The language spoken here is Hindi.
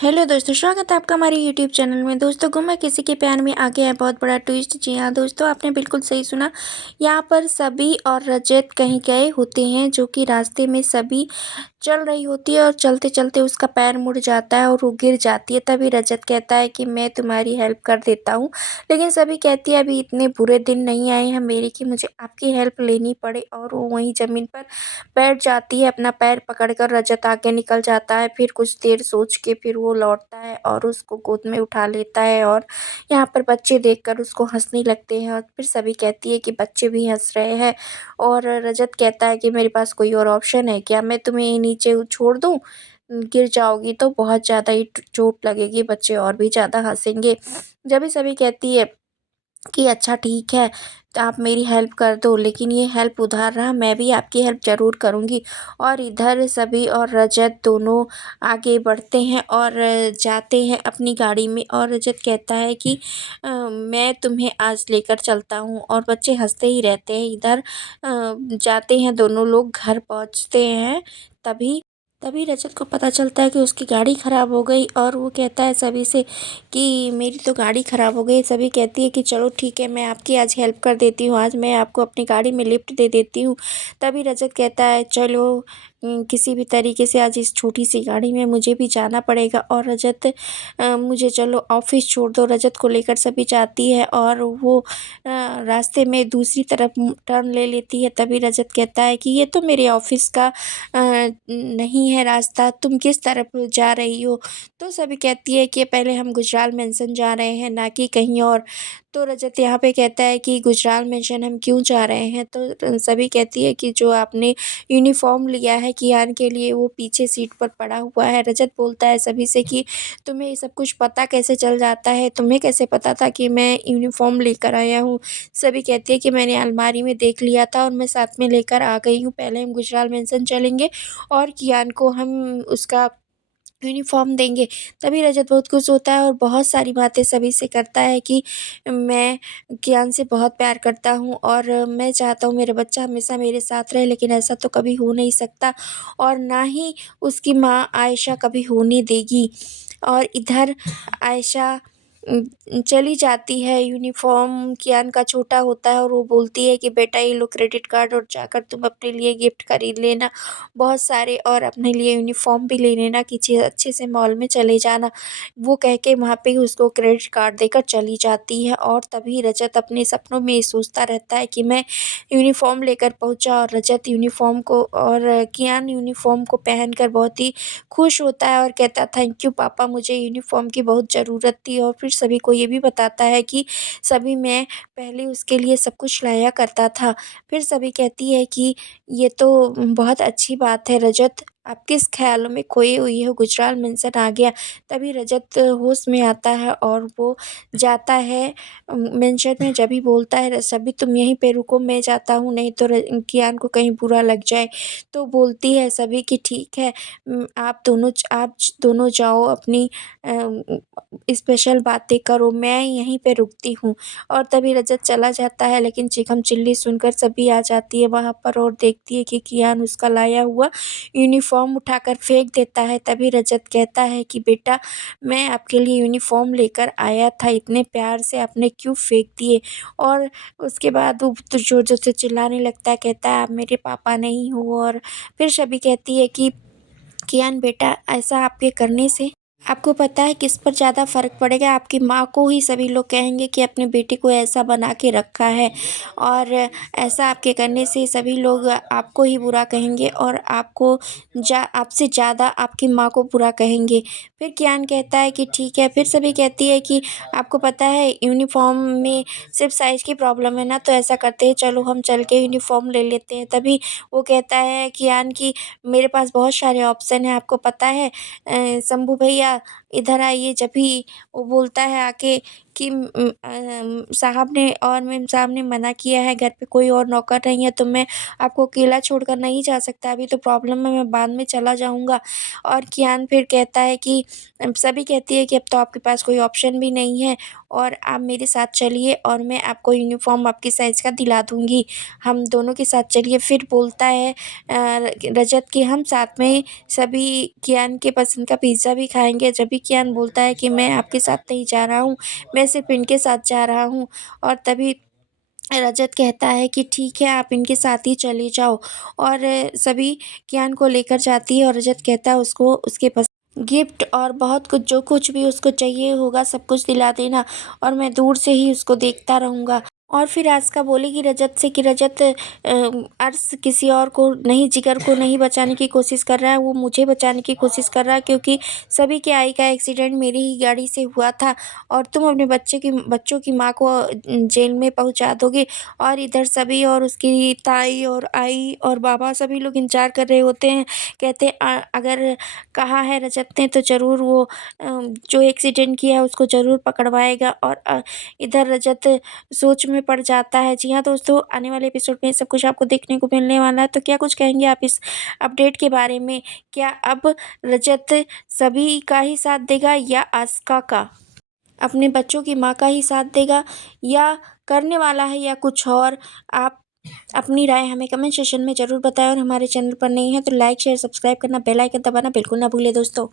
हेलो दोस्तों, स्वागत है आपका हमारे यूट्यूब चैनल में। दोस्तों, गुम है किसी के प्यार में आ गया है बहुत बड़ा ट्विस्ट। जी हाँ दोस्तों, आपने बिल्कुल सही सुना। यहाँ पर सभी और रजत कहीं गए होते हैं, जो कि रास्ते में सभी चल रही होती है और चलते चलते उसका पैर मुड़ जाता है और वो गिर जाती है। तभी रजत कहता है कि मैं तुम्हारी हेल्प कर देता हूँ, लेकिन सभी कहती है अभी इतने बुरे दिन नहीं आए हैं मेरे कि मुझे आपकी हेल्प लेनी पड़े। और वो वहीं ज़मीन पर बैठ जाती है, अपना पैर पकड़कर। रजत आगे निकल जाता है, फिर कुछ देर सोच के फिर वो लौटता है और उसको गोद में उठा लेता है। और यहाँ पर बच्चे देखकर उसको हंसने लगते हैं और फिर सभी कहती है कि बच्चे भी हंस रहे हैं। और रजत कहता है कि मेरे पास कोई और ऑप्शन है क्या, मैं तुम्हें नीचे छोड़ दूँ, गिर जाओगी तो बहुत ज़्यादा ही चोट लगेगी, बच्चे और भी ज़्यादा हंसेंगे। जब भी सभी कहती है कि अच्छा ठीक है, तो आप मेरी हेल्प कर दो, लेकिन ये हेल्प उधार रहा, मैं भी आपकी हेल्प ज़रूर करूँगी। और इधर सभी और रजत दोनों आगे बढ़ते हैं और जाते हैं अपनी गाड़ी में। और रजत कहता है कि मैं तुम्हें आज लेकर चलता हूँ। और बच्चे हंसते ही रहते हैं। इधर जाते हैं दोनों लोग, घर पहुँचते हैं। तभी तभी रजत को पता चलता है कि उसकी गाड़ी ख़राब हो गई। और वो कहता है सभी से कि मेरी तो गाड़ी ख़राब हो गई। सभी कहती है कि चलो ठीक है, मैं आपकी आज हेल्प कर देती हूँ, आज मैं आपको अपनी गाड़ी में लिफ्ट दे देती हूँ। तभी रजत कहता है चलो किसी भी तरीके से आज इस छोटी सी गाड़ी में मुझे भी जाना पड़ेगा। और रजत मुझे चलो ऑफिस छोड़ दो, रजत को लेकर सभी जाती है और वो रास्ते में दूसरी तरफ टर्न ले लेती है। तभी रजत कहता है कि ये तो मेरे ऑफिस का नहीं है रास्ता, तुम किस तरफ जा रही हो। तो सभी कहती है कि पहले हम गुजराल मेंशन जा रहे हैं, ना कि कहीं और। तो रजत यहाँ पे कहता है कि गुजराल मेंशन हम क्यों जा रहे हैं। तो सभी कहती है कि जो आपने यूनिफॉर्म लिया है कियान के लिए, वो पीछे सीट पर पड़ा हुआ है। रजत बोलता है सभी से कि तुम्हें ये सब कुछ पता कैसे चल जाता है, तुम्हें कैसे पता था कि मैं यूनिफॉर्म लेकर आया हूँ। सभी कहती है कि मैंने अलमारी में देख लिया था और मैं साथ में लेकर आ गई हूँ। पहले हम गुजराल मेंशन चलेंगे और कियान को हम उसका यूनिफ़ॉर्म देंगे। तभी रजत बहुत खुश होता है और बहुत सारी बातें सभी से करता है कि मैं कियान से बहुत प्यार करता हूँ और मैं चाहता हूँ मेरा बच्चा हमेशा मेरे साथ रहे, लेकिन ऐसा तो कभी हो नहीं सकता और ना ही उसकी माँ आयशा कभी होने देगी। और इधर आयशा चली जाती है। यूनिफ़ॉर्म कियान का छोटा होता है और वो बोलती है कि बेटा ये लो क्रेडिट कार्ड और जाकर तुम अपने लिए गिफ्ट खरीद लेना बहुत सारे, और अपने लिए यूनिफ़ॉर्म भी ले लेना, किसी अच्छे से मॉल में चले जाना। वो कह के वहाँ पे ही उसको क्रेडिट कार्ड देकर चली जाती है। और तभी रजत अपने सपनों में ये सोचता रहता है कि मैं यूनिफ़ॉर्म लेकर पहुँचा। और रजत यूनिफ़ॉर्म को और कियान यूनिफ़ॉर्म को पहनकर बहुत ही खुश होता है और कहता थैंक यू पापा, मुझे यूनिफ़ॉर्म की बहुत ज़रूरत थी। और फिर सभी को ये भी बताता है कि सभी मैं पहले उसके लिए सब कुछ लाया करता था। फिर सभी कहती है कि ये तो बहुत अच्छी बात है रजत, आप किस ख़्यालों में खोई हुई हो, गुजराल मेंशन आ गया। तभी रजत होश में आता है और वो जाता है मेंशन में। जब भी बोलता है सभी तुम यहीं पे रुको, मैं जाता हूँ, नहीं तो कियान को कहीं बुरा लग जाए। तो बोलती है सभी कि ठीक है, आप दोनों जाओ अपनी स्पेशल बातें करो, मैं यहीं पे रुकती हूँ। और तभी रजत चला जाता है, लेकिन चिकम चिल्ली सुनकर सभी आ जाती है वहाँ पर और देखती है कि कियान उसका लाया हुआ यूनिफ़ॉर्म उठाकर फेंक देता है। तभी रजत कहता है कि बेटा, मैं आपके लिए यूनिफ़ॉर्म लेकर आया था, इतने प्यार से आपने क्यों फेंक दिए। और उसके बाद वो तो ज़ोर-ज़ोर से चिल्लाने लगता है, कहता है आप मेरे पापा नहीं हो। और फिर सभी कहती है कि कियान बेटा, ऐसा आपके करने से आपको पता है किस पर ज़्यादा फ़र्क पड़ेगा, आपकी माँ को ही सभी लोग कहेंगे कि अपने बेटे को ऐसा बना के रखा है। और ऐसा आपके करने से सभी लोग आपको ही बुरा कहेंगे और आपसे ज़्यादा आपकी माँ को बुरा कहेंगे। फिर कियान कहता है कि ठीक है। फिर सभी कहती है कि आपको पता है यूनिफ़ॉर्म में सिर्फ़ साइज़ की प्रॉब्लम है ना, तो ऐसा करते हैं चलो हम चल के यूनिफ़ॉर्म ले लेते हैं। तभी वो कहता है कियान कि मेरे पास बहुत सारे ऑप्शन हैं, आपको पता है शंभू भैया इधर आइए। जब भी वो बोलता है आके कि साहब ने और मेम साहब ने मना किया है, घर पे कोई और नौकर नहीं है, तो मैं आपको अकेला छोड़कर नहीं जा सकता, अभी तो प्रॉब्लम है, मैं बाद में चला जाऊँगा। और कियान फिर कहता है कि सभी कहती है कि अब तो आपके पास कोई ऑप्शन भी नहीं है और आप मेरे साथ चलिए और मैं आपको यूनिफ़ॉर्म आपकी साइज़ का दिला दूँगी। हम दोनों के साथ चलिए। फिर बोलता है रजत कि हम साथ में सभी कियान के पसंद का पिज़्ज़ा भी खाएँगे। जब भी कियान बोलता है कि मैं आपके साथ नहीं जा रहा हूँ, मैं सिर्फ़ इनके साथ जा रहा हूँ, और तभी रजत कहता है कि ठीक है, आप इनके साथ ही चले जाओ, और सभी कियान को लेकर जाती है और रजत कहता है उसको उसके गिफ्ट और बहुत कुछ, जो कुछ भी उसको चाहिए होगा सब कुछ दिला देना, और मैं दूर से ही उसको देखता रहूँगा। और फिर आस्का बोलेगी रजत से कि रजत, अर्श किसी और को नहीं, जिगर को नहीं बचाने की कोशिश कर रहा है, वो मुझे बचाने की कोशिश कर रहा है, क्योंकि सभी के आई का एक्सीडेंट मेरी ही गाड़ी से हुआ था, और तुम अपने बच्चों की माँ को जेल में पहुँचा दोगे। और इधर सभी और उसकी ताई और आई और बाबा सभी लोग इंतज़ार कर रहे होते हैं। कहते हैं अगर कहा है रजत ने तो ज़रूर वो जो एक्सीडेंट किया है उसको ज़रूर पकड़वाएगा। और इधर रजत सोच में पड़ जाता है। जी हाँ दोस्तों, आने वाले एपिसोड में सब कुछ आपको देखने को मिलने वाला है, तो क्या कुछ कहेंगे आप इस अपडेट के बारे में? क्या अब रजत सभी का ही साथ देगा या आस्का का? अपने बच्चों की माँ का ही साथ देगा या करने वाला है या कुछ और? आप अपनी राय हमें कमेंट सेक्शन में ज़रूर बताएं, और हमारे चैनल पर नए हैं तो लाइक, शेयर, सब्सक्राइब करना, बेल आइकन दबाना बिल्कुल ना भूलें दोस्तों।